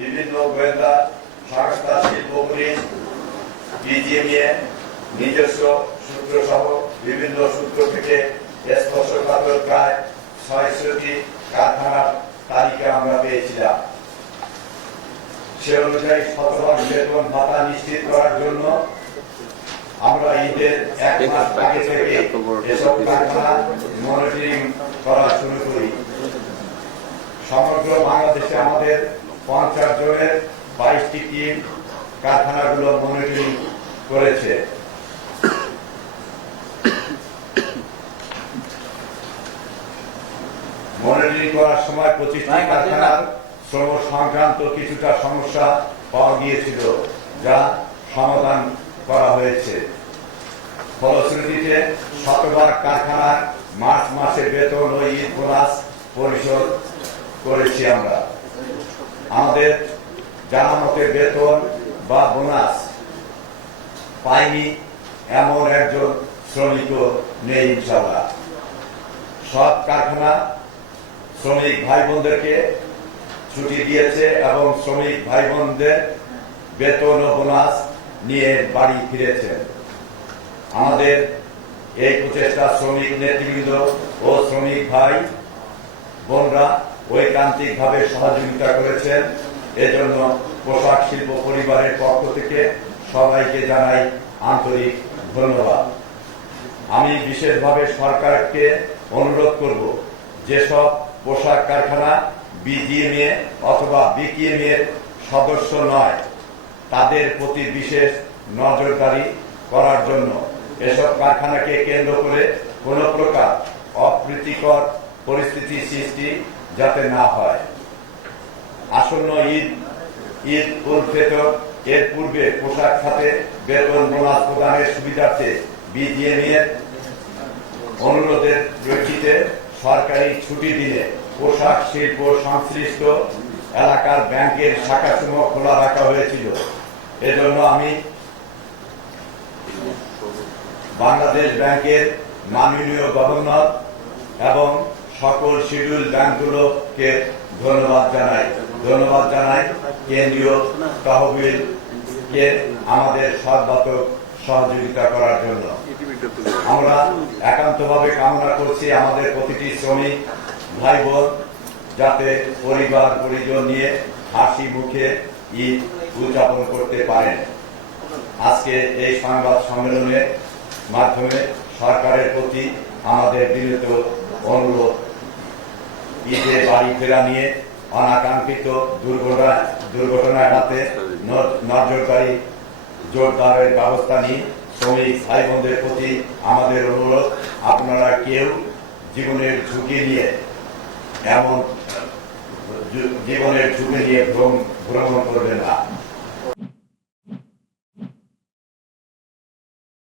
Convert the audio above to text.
বিভিন্ন গোয়েন্দা সংস্থা, শিল্প পুলিশ, বিজিএমইএ নিজস্ব সূত্র সহ বিভিন্ন সূত্র থেকে স্পর্শকাতর প্রায় ৬০০টি কারখানার তালিকা আমরা পেয়েছিলাম। সে অনুযায়ী শতভাগ বেতন ভাতা নিশ্চিত করার জন্য আমরা ঈদের ১ মাস আগে থেকে এসব কারখানা মনিটরিং করা শুরু করি। সমগ্র বাংলাদেশে আমাদের ৫০ জনের ২২টি টিম কারখানাগুলো মনিটরিং করেছে। মনিটরিং করার সময় ২৫টি কারখানার শ্রম সংক্রান্ত কিছুটা সমস্যা পাওয়া গিয়েছিল, যা সমাধান করা হয়েছে। ফলশ্রুতিতে শতভাগ কারখানার মার্চ মাসে বেতন ও ঈদ বোনাস পরিশোধ করেছি আমরা। আমাদের জানা মতে বেতন বা বোনাস পাইনি এমন একজন শ্রমিকও নেই ইনশাআল্লাহ। সব কারখানা শ্রমিক ভাই বোনদেরকে ছুটি দিয়েছে এবং শ্রমিক ভাই বোনদের বেতন ও বোনাস নিয়ে বাড়ি ফিরেছেন। আমাদের এই প্রচেষ্টা শ্রমিক নেতৃবৃন্দ ও শ্রমিক ভাই বোনরা ঐকান্তিকভাবে সহযোগিতা করেছেন। এজন্য পোশাক শিল্প পরিবারের পক্ষ থেকে সবাইকে জানাই আন্তরিক ধন্যবাদ। আমি বিশেষভাবে সরকারকে অনুরোধ করব, যেসব পোশাক কারখানা বিজিএমইএ অথবা বিকিএমইএ এর সদস্য নয়, তাদের প্রতি বিশেষ নজরদারি করার জন্য। এসব কারখানাকে কেন্দ্র করে কোন প্রকার অপ্রীতিকর পরিস্থিতি সৃষ্টি যাতে না হয়। আসন্ন ঈদ উল ফিতর এর পূর্বে পোশাক খাতে বেতন বোনাস প্রদানের সুবিধার্থে বিজিএমইএ এর অনুরোধের প্রেক্ষিতে সরকারি ছুটি দিনে পোশাক শিল্প সংশ্লিষ্ট এলাকার ব্যাংকের শাখাসমূহ খোলা রাখা হয়েছিল। এজন্য আমি বাংলাদেশ ব্যাংকের মাননীয় গভর্নর এবং সকল শিডিউল ব্যাংকগুলোকে ধন্যবাদ জানাই কেন্দ্রীয় তহবিলকে আমাদের সর্বাত্মক সহযোগিতা করার জন্য। আমরা একান্তভাবে কামনা করছি আমাদের প্রতিটি শ্রমিক ভাই বোন যাতে পরিবার পরিজন নিয়ে হাসি মুখে ঈদ উদযাপন করতে পারেন। আজকে এই সংবাদ সম্মেলনের মাধ্যমে সরকারের প্রতি আমাদের বিনীত অনুরোধ, ঈদে বাড়ি ফেরা নিয়ে অনাকাঙ্ক্ষিত দুর্ঘটনা এড়াতে নজরদারি জোরদারের ব্যবস্থা নিয়ে শ্রমিক ভাই বোনদের প্রতি আমাদের অনুরোধ, আপনারা কেউ জীবনের ঝুঁকি নিয়ে ভ্রমণ করবেন না।